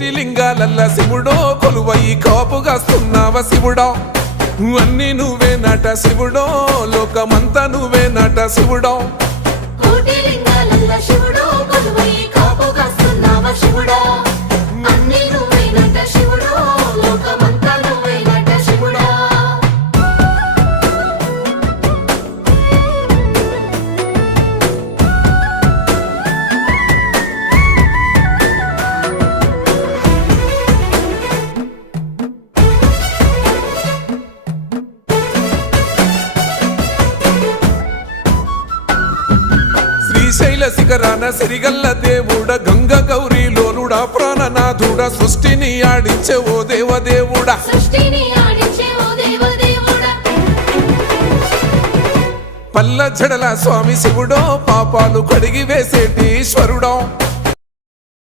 కోటి లింగాలల్ల శివుడో కొలువయి కాపుగాస్తున్నావ శివుడా అన్ని నువ్వే నట శివుడో లోకమంతా నువ్వే నట శివుడో కోటి లింగాలల్ల శివుడో కొలువయి కాపుగాస్తున్నావ శివుడా అన్ని నువ్వే నట శివుడో లోకమంతా నువ్వే నట శివుడా శ్రీశైల శిఖరాన సిరిగల్ల దేవుడ గంగ గౌరీ లోలుడా ప్రాణనాథుడా సృష్టిని ఆడించే ఓ దేవదేవుడా సృష్టిని ఆడించే ఓ దేవదేవుడా పల్ల జడల స్వామి శివుడో పాపాలు కడిగి వేసేటి ఈశ్వరుడో